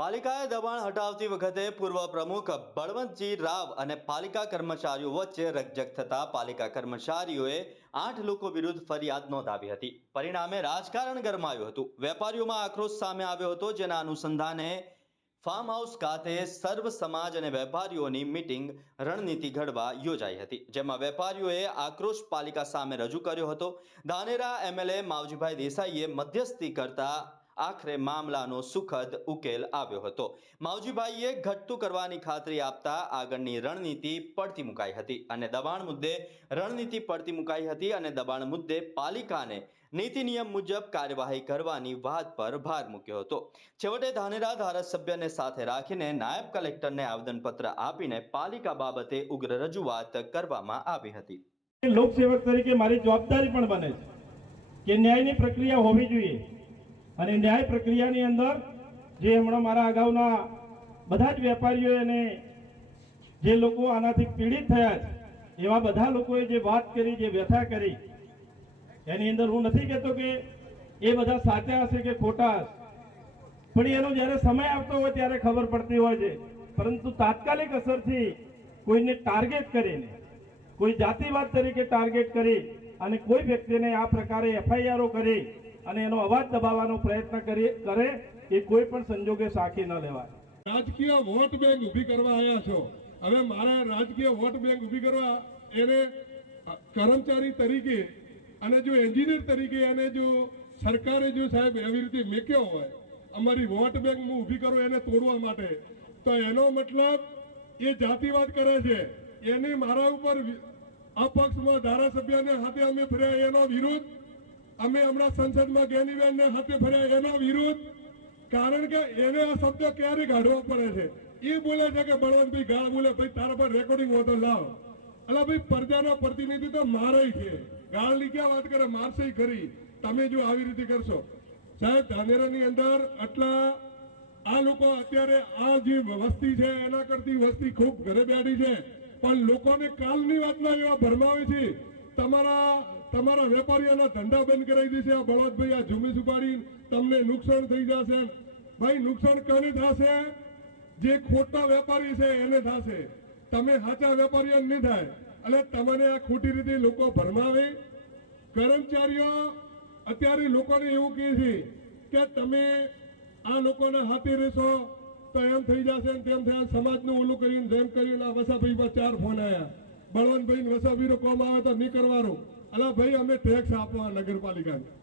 પાલિકાએ દબાણ હટાવતી વખતે પૂર્વ પ્રમુખ બળવંતજી રાવ અને પાલિકા કર્મચારીઓ વચ્ચે રકઝક થતા પાલિકા કર્મચારીઓએ આઠ લોકો વિરુદ્ધ ફરિયાદ નોંધાવી હતી. પરિણામે રાજકારણ ગરમાયું હતું. વેપારીઓમાં આક્રોશ સામે આવ્યો હતો, જેના અનુસંધાને ફાર્મ હાઉસ ખાતે સર્વ સમાજ અને વેપારીઓની મિટિંગ રણનીતિ ઘડવા યોજાઈ હતી, જેમાં વેપારીઓએ આક્રોશ પાલિકા સામે રજૂ કર્યો હતો. ધાનેરા એમએલએ માવજીભાઈ દેસાઈએ મધ્યસ્થી કરતા આખરે મામલાનો સુખદ ઉકેલ આવ્યો હતો. માવજીભાઈએ ઘટતું કરવાની ખાતરી આપતા આગળની રણનીતિ પડતી મુકાઈ હતી અને દબાણ મુદ્દે રણનીતિ પડતી મુકાઈ હતી અને દબાણ મુદ્દે પાલિકાને નીતિ નિયમ મુજબ કાર્યવાહી કરવાની વાત પર ભાર મૂક્યો હતો. છેવટે ધાનેરા ધારાસભ્યને સાથે રાખીને નાયબ કલેક્ટરને આવેદનપત્ર આપીને પાલિકા બાબતે ઉગ્ર રજૂઆત કરવામાં આવી હતી. લોકસેવક તરીકે મારી જવાબદારી પણ બને છે કે ન્યાયની પ્રક્રિયા હોવી જોઈએ. અને ન્યાય પ્રક્રિયાની અંદર જે હમણાં મારા અગાઉના બધા જ વેપારીઓ અને જે લોકો આનાથી પીડિત થયા છે, એવા બધા લોકોએ જે વાત કરી, જે વ્યથા કરી, એની અંદર હું નથી કહેતો કે એ બધા સાચા હશે કે ખોટા હશે. પણ એનો જ્યારે સમય આવતો હોય ત્યારે ખબર પડતી હોય છે. પરંતુ તાત્કાલિક અસરથી કોઈને ટાર્ગેટ કરીને, કોઈ જાતિવાદ તરીકે ટાર્ગેટ કરી અને કોઈ વ્યક્તિને આ પ્રકારે એફઆઈઆરઓ કરી અને એનો અવાજ દબાવવાનો પ્રયત્ન કરી એ કોઈ પણ સંજોગે સાખી ન લેવાય. રાજકીય વોટ બેંક ઊભી કરવા આવ્યા છો. હવે મારા રાજકીય વોટ બેંક ઊભી કરવા એને કર્મચારી તરીકે અને જો એન્જિનિયર તરીકે એને જો સરકારે જો સાહેબ એવી રીતે મેક્યો હોય, અમારી વોટ બેંક હું ઊભી કરું એને તોડવા માટે, તો એનો મતલબ એ જાતિવાદ કરે છે. એને મારા ઉપર અપક્ષમાં ધારાસભ્યને હાથે અમે ફર્યા, એનો વિરુદ્ધ અમે હમણાં સંસદમાં જ્ઞાનીબેનને હાથે ફર્યા એનો વિરુદ્ધ, કારણ કે એને આ શબ્દ ક્યારે કાઢવો પડે છે? એ બોલે છે કે બળવંતભાઈ ગાળ બોલે, ભાઈ, તારા પર રેકોર્ડિંગ હોતો લાવ. અલા ભાઈ, પ્રજાનો પ્રતિનિધિ તો મારે છે. ગાળની ક્યાં વાત કરે, મારશે કરી તમે જો આવી રીતે કરશો. સાહેબ, ધાનેરાની અંદર આટલા, આ લોકો અત્યારે આ જે વસ્તી છે, એના કરતી વસ્તી ખૂબ ઘરે બેઠી છે. પણ લોકોને કાલની વાતના એવા ભરમાવે છે. તમારા તમારા વેપારીઓના ધંધા બંધ કરાવી દેશે. આ બળદભાઈ, આ ઝુમીસ ઉપાડી તમને નુકસાન થઈ જશે. ભાઈ, નુકસાન કોને થશે? જે ખોટા વેપારી છે, એને થશે. તમે સાચા વેપારીઓ નહીં થાય. એટલે તમને આ ખોટી રીતે લોકો ભરમાવે. કર્મચારીઓ, અત્યારે લોકોને એવું કહે છે કે તમે આ લોકોને હાથે રહેશો તો એમ થઈ જશે તેમ થયા. સમાજનું ઓલું કરીને જેમ કર્યું આ વસાભાઈ ચાર ફોન આવ્યા બળવંતભાઈ વસાવીરો કોમ આવે તો નહીં કરવાનું અલા ભાઈ અમે ટેક્સ આપવા નગરપાલિકાને.